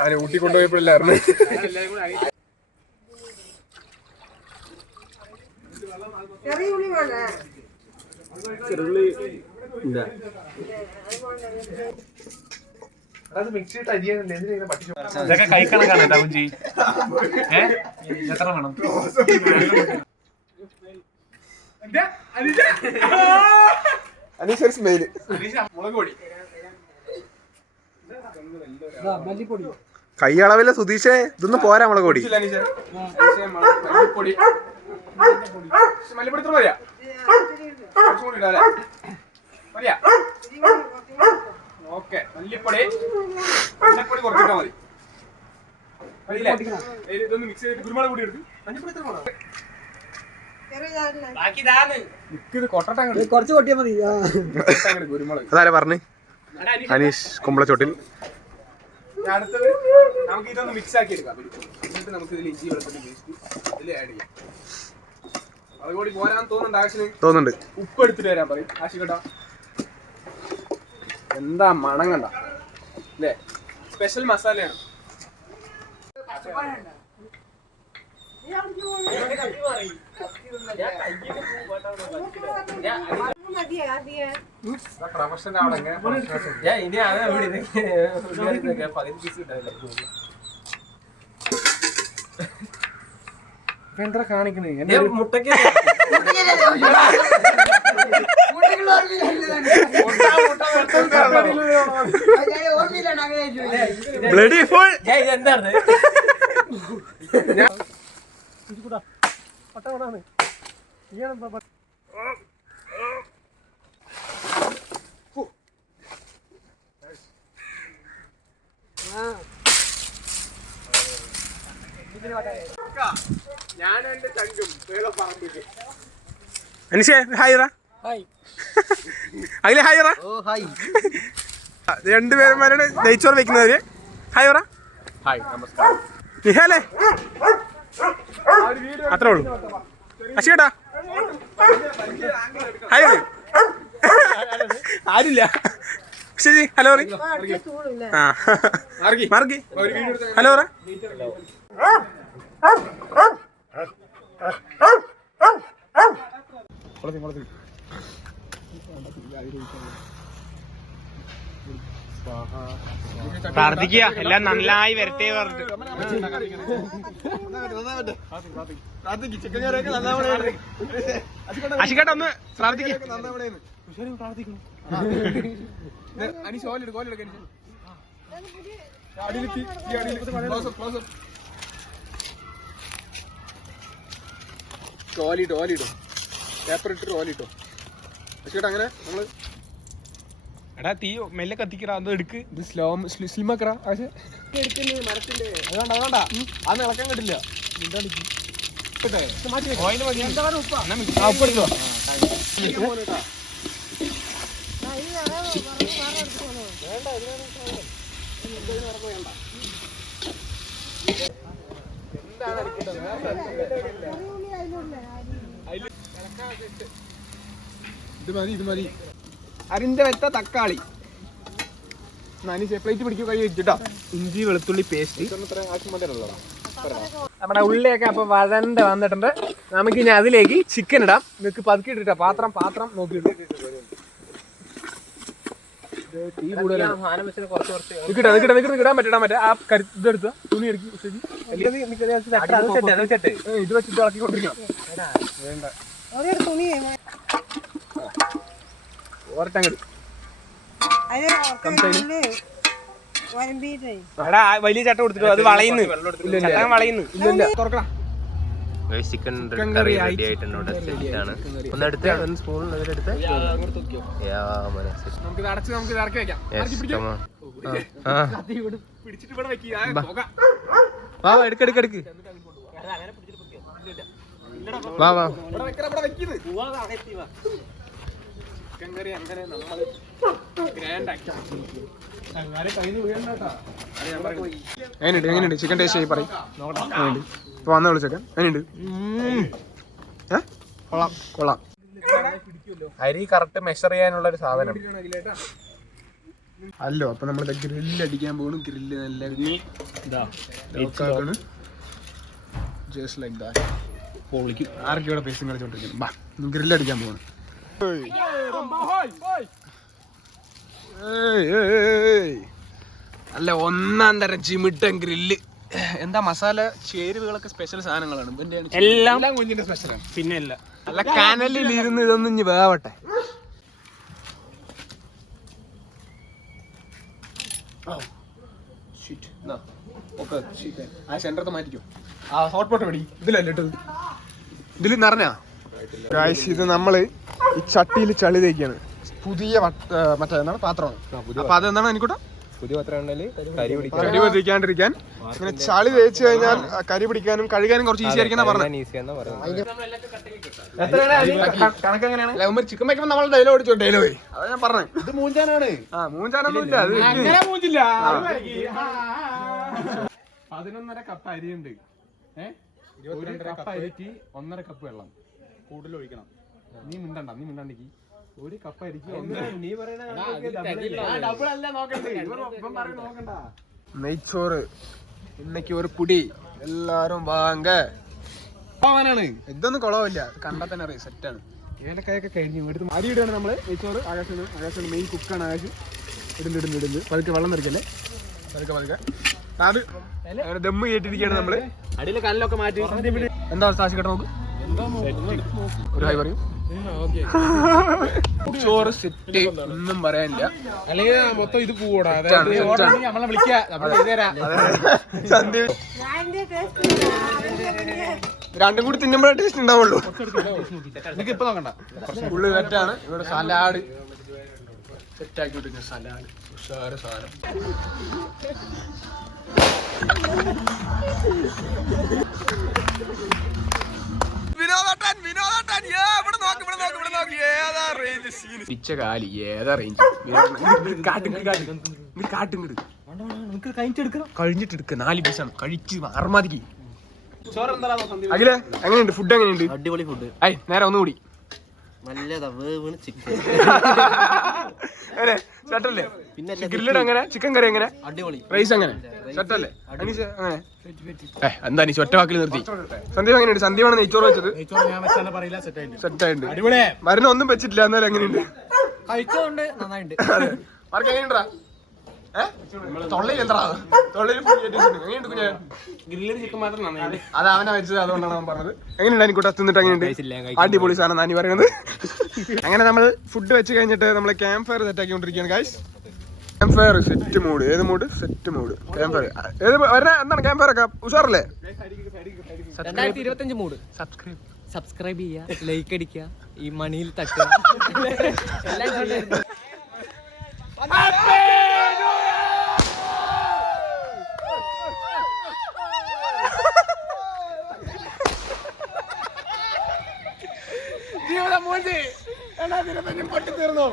അവനെ ഊട്ടി കൊണ്ടുപോയപ്പോഴല്ലായിരുന്നു. ഇതൊക്കെ കൈക്കണക്കാണ് കുഞ്ചി. എത്ര വേണം? കൈയളവിലെ സുധീഷേ ഇതൊന്നും പോരാ മുളക് പൊടി. മല്ലിപ്പൊടി മഞ്ഞപ്പൊടി കുറച്ചിട്ടാ മതി. ഇതൊന്ന് മിക്സ് ചെയ്തിട്ട് കുരുമുളക് പൊടി എടുത്ത് കുറച്ച് കൊട്ടിയാ മതി. അതാരാ പറഞ്ഞു? അനീഷ് കുമ്പളച്ചോട്ടിൽ. അടുത്തത് നമുക്ക് ഇതൊന്ന് മിക്സ് ആക്കി എടുക്കാം. എന്നിട്ട് നമുക്ക് ഇതിൽ ഇഞ്ചി വെളുത്തുള്ളി പേസ്റ്റ് ഇതിൽ ആഡ് ചെയ്യാം. അതുകൂടി പോരാൻ തോന്നുന്നുണ്ട്. ആവശ്യം തോന്നുന്നുണ്ട്. ഉപ്പ് എടുത്തിട്ട് വരാൻ പറയും ആശി കേട്ടോ. എന്താ മണം കണ്ട അല്ലേ? സ്പെഷ്യൽ മസാലയാണ്. പ്രൊഫഷണൽ അവിടെ എന്താ കാണിക്കണേ? മുട്ടയ്ക്ക് എന്താണ് ഞാനും എന്റെ ചങ്കും പറമ്പിക്ക്. അനീഷേ ഹായ് റാ. അഖിലേ ഹായ് റാ. രണ്ടുപേരുമാരാണ് നെയ്ച്ചോറ് വെക്കുന്നവര്. ഹായ് റാ. ഹായ് നമസ്കാരം. നിഹാലേ അത്രേ ഉള്ളൂ. അശികേട്ടാ ഹായ്. ആരില്ല. ശരി ഹലോ റീ. മാർഗി ഹലോ റ. പ്രാർത്ഥിക്കുക എല്ലാം നന്നായി വരട്ടെ പറഞ്ഞിട്ട്. അശികേട്ട ഒന്ന് പ്രാർത്ഥിക്കുക. ഓലിട്ടോ പേപ്പർ ഇട്ടിട്ട് ഓലിട്ടോ. അശികേട്ട അങ്ങനെ നമ്മള് എടാ തീ മെല്ലെ കത്തിക്കടാ. അത് എടുക്ക്. ഇത് സ്ലിമാക്കറാ. പക്ഷെ അതുകൊണ്ടാ അന്ന് ഇളക്കാൻ കിട്ടില്ല. ഇത് മതി. അരിന്റെ വെച്ച തക്കാളി പ്ലേറ്റ് പിടിക്കുക. കൈ വെച്ചിട്ടോ. ഇഞ്ചി വെളുത്തുള്ളി പേസ്റ്റ്. നമ്മുടെ ഉള്ളിയൊക്കെ അപ്പൊ വഴണ്ട് വന്നിട്ടുണ്ട്. നമുക്ക് ഇനി അതിലേക്ക് ചിക്കൻ ഇടാം. നിങ്ങൾക്ക് പതുക്കി ഇട്ടിട്ടാ. പാത്രം നോക്കിയിട്ട് തീ കൂടുതലാണ്. ഇടാൻ പറ്റേ ആ ഇതെടുത്ത തുണി എടുക്കി ഇത് വെച്ചിട്ട് ഇളക്കിക്കൊണ്ടിരിക്കണം. വേണ്ട ഓരട്ടങ്ങട് വലിയ ചട്ട കൊടുത്തിട്ട് അത് വളയുന്നു. തുറക്കണം. ചിക്കൻ കറി റെഡി ആയിട്ടുണ്ട്. ഒന്ന് എടുത്ത് സ്പൂൺ അതിലെടുത്ത് നമുക്ക് ഇറക്കി വെക്കാം. പിടിച്ചിട്ട് ഇവിടെ വെക്കുക. വാ എടുക്ക്. വാ ചിക്കൻ കറി അങ്ങനെ നമ്മൾ ഗ്രാൻഡ് ആക്കാം. എങ്ങനെയുണ്ട് ചിക്കൻ ടേസ്റ്റ് ആയി പറയും. ഇപ്പൊ വന്ന വിളിച്ചേക്കാൻ എങ്ങനെയുണ്ട്? കൊള്ളാം. അരി കറക്റ്റ് മെഷർ ചെയ്യാനുള്ള ഒരു സാധനം. അല്ലോ അപ്പൊ നമ്മൾ ഗ്രില്ല് അടിക്കാൻ പോകണം. ഗ്രില്ല് നല്ല ജസ്റ്റ് ലൈക്ക് ദാറ്റ്. പൊളിക്കും. ആരൊക്കെ ഇവിടെ പേസും കളിച്ചോണ്ടിരിക്കുന്നു. ബാ ഗ്രില്ല് അടിക്കാൻ പോകണം. അല്ല ഒന്നാം തരം ചിമിട്ടൻ ഗ്രില്ല്. എന്താ മസാല ചേരുവകളൊക്കെ സ്പെഷ്യൽ സാധനങ്ങളാണ്. എല്ലാം കുഞ്ഞിന്റെ സ്പെഷ്യലാണ്. പിന്നെ അല്ല അല്ല കനലിൽ ഇരുന്ന് ഇതൊന്നും ഇനി വേവട്ടെ. ആ സെന്ററത്തെ മാറ്റിക്കോ. ആ ഹോട്ട് പോട്ട് മേടി. ഇതിലല്ല ഇട്ടത്. ഇതിൽ നിറഞ്ഞാ ഇത് നമ്മള് ഈ ചട്ടിയിൽ ചളി തേക്കാണ്. പുതിയ മറ്റേ എന്താണ് പാത്രമാണ്. അപ്പൊ അതെന്താണ് എനിക്കൂടെ പുതിയ പാത്രം കരി പിടിക്കാണ്ടിരിക്കാൻ ഇങ്ങനെ ചളി തേച്ച് കഴിഞ്ഞാൽ കരി പിടിക്കാനും കഴുകാനും കുറച്ച് ഈസി ആയിരിക്കും പറഞ്ഞത്. ചിക്കൻ വയ്ക്കുമ്പോൾ നമ്മൾ ഡയലോഗ് അടിച്ചോ. ഡയലോഗ് അതാ ഞാൻ പറഞ്ഞത്. ഇത് മൂഞ്ചാനാണ്. ആ മൂഞ്ചാനൊന്നുമില്ല. 11.5 കപ്പ് അരിയുണ്ട്. 1 കപ്പ് അരിക്ക് 1.5 കപ്പ് വെള്ളം കൂടുതൽ ഒഴിക്കണം. നീ മിണ്ടാണ്ടിക്ക്. 1 കപ്പ് അരിക്ക് നെയ്ച്ചോറ് ഇന്നേക്ക് ഒരു പുടി എല്ലാരും വാങ്ങ. ഇതൊന്നും കുളമില്ല. കണ്ടാൽ തന്നെ അറിയാം സെറ്റാണ്. ഏലക്കായൊക്കെ കഴിഞ്ഞു എടുത്ത് അരി ഇടുകയാണ് നമ്മള്. നെയ്ച്ചോറ് ആകാശാണ് മെയിൻ കുക്കാണ്. ആകാശ് ഇടുന്നു പതുക്കെ വെള്ളം നിറയ്ക്കല്ലേ. പതുക്കെ അത് ദമ്മ് കേട്ടിരിക്കുകയാണ് നമ്മള്. അടിയിലെ കല്ലൊക്കെ മാറ്റി. എന്താ സാക്ഷി കേട്ടോ നോക്ക്. ഒരു ഹായ് പറയൂ. ചോറ് സെറ്റ് ഒന്നും പറയാനില്ല. അല്ലെങ്കിൽ മൊത്തം ഇത് പോവൂടാ. നമ്മളെ വിളിക്കാ. രണ്ടും കൂടി തിന്നുമ്പോഴേ ടേസ്റ്റ് ഉണ്ടാവുള്ളൂ. എനിക്ക് ഇപ്പൊ നോക്കണ്ട. ഫുള്ള് സെറ്റാണ്. ഇവിടെ സലാഡ് സെറ്റാക്കി വിട്ടിരിക്കുന്ന സലാഡ് ഉഷാറ് സാധനം. പിച്ച കാലി ഏതാ റേഞ്ച്. കഴിഞ്ഞിട്ട് എടുക്ക. 4 പീസാണ് കഴിച്ച് അർമാതിക്ക്. അഖിലേ എങ്ങനെയുണ്ട് ഫുഡ്? എങ്ങനെയുണ്ട്? അടിപൊളി ഫുഡ്. നേരെ ഒന്നുകൂടി സെറ്റല്ലേ? ഗ്രില്ലഡ് എങ്ങനെ? ചിക്കൻ കറി എങ്ങനെ? അടിപൊളി. റൈസ് എങ്ങനെ? സെറ്റല്ലേ? അങ്ങനെ എന്താ നീ ഒറ്റ വാക്കിൽ നിർത്തി. സന്ദീപ് എങ്ങനെയുണ്ട്? സന്ദീപാണ് നെയ്ച്ചോറ് വെച്ചത്. സെറ്റായിട്ടുണ്ട്. മരുന്ന് ഒന്നും വെച്ചിട്ടില്ല. എന്നാലും എങ്ങനെയുണ്ട്? കഴിച്ചോണ്ട് നന്നായിട്ടുണ്ട്. മാർക്ക് എങ്ങനെയുണ്ടാ? തൊള്ളയിൽ എന്താ തൊള്ളയിൽ എങ്ങനെയുണ്ട് കുഞ്ഞെ? ഗ്രില്ലഡ് ചിക്കൻ മാത്രം നന്നായി. അത് അവനാ വെച്ചത്. അതുകൊണ്ടാണ് അവൻ പറഞ്ഞത്. എങ്ങനെയുണ്ട് എനിക്കൂടെ തിന്നിട്ട്? എങ്ങനെയുണ്ട്? അടിപൊളി സാധനം നാനി പറയുന്നത്. അങ്ങനെ നമ്മൾ ഫുഡ് വെച്ച് കഴിഞ്ഞിട്ട് നമ്മൾ ക്യാമ്പ് ഫയർ സെറ്റ് ആക്കിക്കൊണ്ടിരിക്കുകയാണ് guys. Camp fire set mood. ഏത് mood? Set mood. Camp fire ഏത് എന്താണ് ക്യാമ്പ് ഫയർ ഒക്കെ ഉഷാറല്ലേ? 2025 മൂഡ്. സബ്സ്ക്രൈബ് ചെയ്യുക, ലൈക്ക് അടിക്കുക, ഈ മണിയിൽ തട്ടുക. ജീവിതം മൂഞ്ചി. പൊട്ടി തീർന്നു.